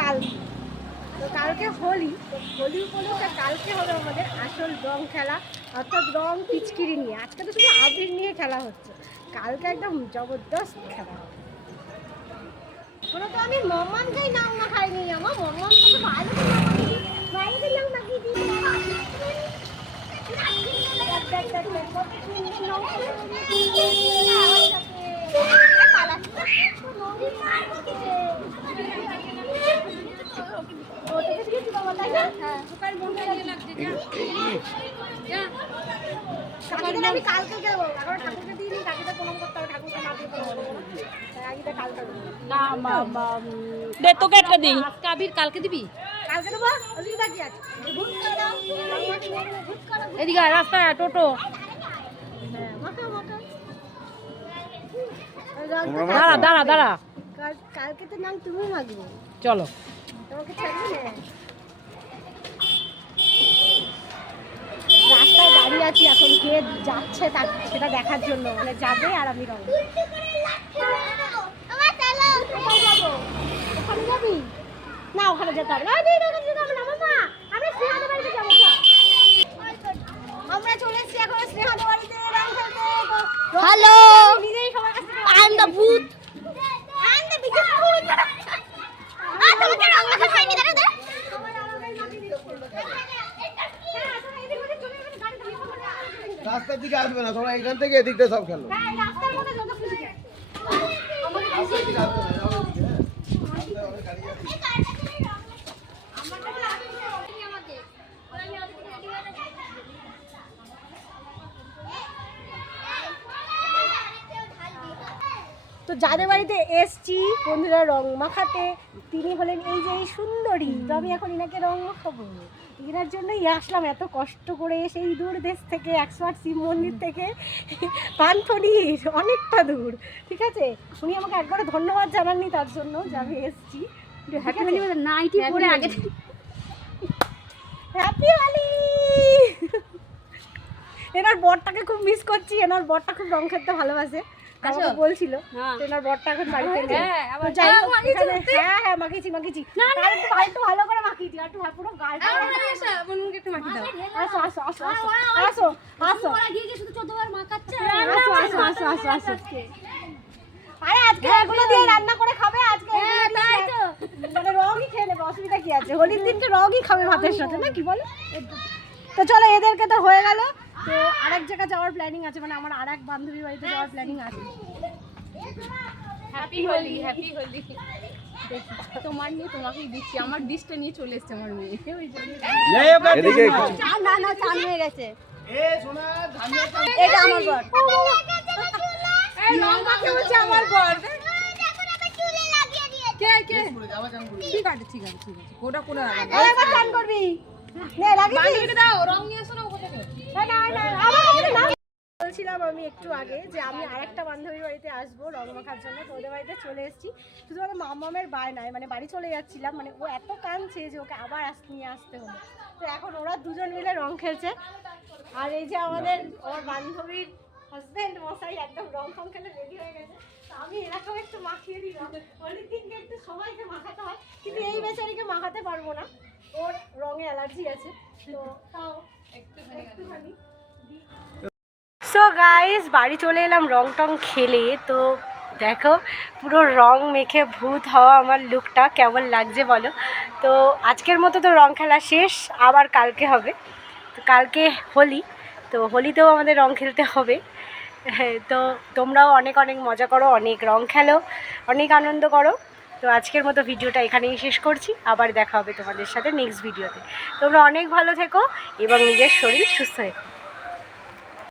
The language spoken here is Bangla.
কাল। তো কালকে হোলি। তো হোলি উপলক্ষে কালকে হবে আমাদের আসল রং খেলা অর্থাৎ রং পিচকিরি নিয়ে। আজকে তো শুধু আবির নিয়ে খেলা হচ্ছে। কালকে একদম জবরদস্ত খেলা। হবে তো আমি মম্মানকেই নাম না খাইনি। আমার মম্মাম তোকে ভালো বাইরে নাম মাখিয়ে দেখ, দে তোকে একটা দিই আজকে আবির কালকে দিবি কালকে। এদিকে রাস্তায় টোটো। দাঁড়া দাঁড়া দাঁড়া কাল- কালকে তো নাম তুমি মাগবে চলো তোমাকে ছাড়বে না রাস্তায় দাঁড়িয়ে আছি এখন কে যাচ্ছে তার সেটা দেখার জন্য মানে যাবে আর আমি রঙ ওখানে যাবি না ওখানে যেতে হবে না, না, না, ওখানে যেতে হবে না, মামা। আমরা স্নেহাদের বাড়িতে যাব, আমরা চলে এসেছি এখন স্নেহাদের বাড়িতে রং খেলতে। তো রং Hello! রাস্তার দিকে আসবে না তোমরা এখান থেকে এদিকটা সব খেলো। হ্যাঁ, রাস্তার মধ্যে যত খুশি খেলো। আমাকে রাস্তার দিকে আসবে না যাও এদিকে, হ্যাঁ? রাস্তায় অনেক গাড়ি আছে। তো যাদের বাড়িতে এসছি বন্ধুরা রং মাখাতে। তিনি হলেন এই যে এই সুন্দরী। তো আমি এখন ইনাকে রং মাখাবো। এনার জন্যই আসলাম এত কষ্ট করে সেই দূর দেশ থেকে একশো আট শিব মন্দির থেকে পানথনির অনেকটা দূর। ঠিক আছে? উনি আমাকে একবারে ধন্যবাদ জানাননি তার জন্য যে আমি এসছি। নাইটি পরে আগে হ্যাপি হোলি এনার বরটাকে খুব মিস করছি এনার বরটা খুব রং খেতে ভালোবাসে। আমাকে বলছিল হ্যাঁ। তো বরটা এখন বাড়িতে নেই। হ্যাঁ, আবার তো যাই হোক, হ্যাঁ, হ্যাঁ হ্যাঁ মাখিয়েছি মাখিয়েছি। আর একটু একটু ভালো করে মাখিয়েছি আর একটু ভালো- পুরো গালটা একটু মাখি দাও। আসো আসো আসো আসো আসো আসো শুধু চোদ্দবার মাখাচ্ছে। আসো আসো আসো আসো আসো আরে আজকে এগুলো দিয়ে রান্না করে খাবে আজকে এগুলো দিয়ে মানে রঙই খেয়ে নেবে অসুবিধা কি আছে? হোলির দিনকে রঙই খাবে ভাতের সাথে না কি বলো? তো চলো এদেরকে তো হয়ে গেল। তো আরেক জায়গায় যাওয়ার প্ল্যানিং আছে মানে আমার আরেক বান্ধবীর বাড়িতে যাওয়ার প্ল্যানিং আছে। হ্যাপি হোলি হ্যাপি হোলি তোমার নিয়ে তোমাকেই দিচ্ছি আমার ডিশটা নিয়ে চলে এসছে আমার মেয়ে। ওই চান না না চান হয়ে গেছে। এ সোনা ধানিয়া এটা আমার বর। এই লঙ্কা কে বলছে আমার বর। কে কে? ঠিক আছে ঠিক আছে ঠিক আছে। করে লাগাবো এবার চান করবি? নে লাগিয়ে বান্ধবীকে দাও রং নিয়ে এসো না ও কোথায় বলছিলাম আমি একটু আগে যে আমি আরেকটা বান্ধবীর বাড়িতে আসব রং মাখার জন্য। তো ওদের বাড়িতে চলে এসেছি। শুধুমাত্র মামামের বায়নায় মানে বাড়ি চলে যাচ্ছিলাম। মানে ও এত কাঁদছে যে ওকে আবার আস নিয়ে আসতে হলো তো এখন ওরা দুজন মিলে রং খেলছে। আর এই যে আমাদের আমার বান্ধবীর হাজব্যান্ড মশাই একদম রং ফং খেলে রেডি হয়ে গেছে। তো আমি এরকম একটু মাখিয়ে দিলাম। হোলির দিনকে একটু সবাইকে মাখাতে হয়। কিন্তু এই বেচারিকে মাখাতে পারব না। ওর রঙে অ্যালার্জি আছে তো তাও একটুখানি সো গাইস বাড়ি চলে এলাম রং টং খেলে তো দেখো পুরো রং মেখে ভূত হওয়া আমার লুকটা কেমন লাগছে বলো? তো আজকের মতো তো রং খেলা শেষ আবার কালকে হবে। তো কালকে হোলি তো হোলিতেও আমাদের রং খেলতে হবে। হ্যাঁ, তো তোমরাও অনেক অনেক মজা করো অনেক রং খেলো অনেক আনন্দ করো। তো আজকের মতো ভিডিওটা এখানেই শেষ করছি। আবার দেখা হবে তোমাদের সাথে নেক্সট ভিডিওতে তোমরা অনেক ভালো থেকো এবং নিজের শরীর সুস্থ রেখো।